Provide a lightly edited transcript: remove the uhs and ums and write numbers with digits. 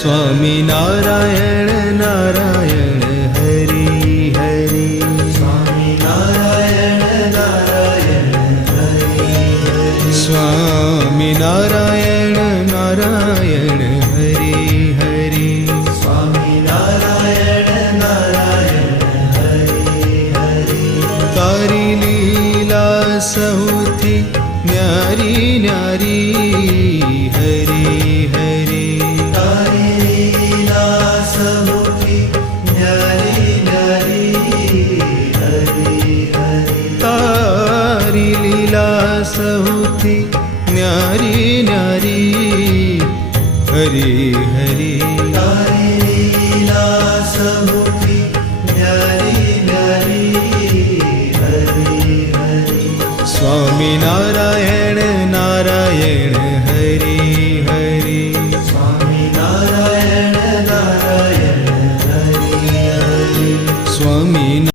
स्वामी नारायण नारायण हरि हरि स्वामी नारायण नारायण हरि हरि स्वामी नारायण नारायण हरि हरि स्वामी नारायण नारायण हरि हरि तारी लीला सौथी न्यारी न्यारी हरि हरि तारी लीला सौथी न्यारी न्यारी हरि हरि तारी लीला सौथी न्यारी न्यारी हरि हरि तारी लीला सौथी न्यारी न्यारी हरि हरि स्वामी नारायण नारायण हरि हरि स्वामी नारायण नारायण हरि हरि स्वामी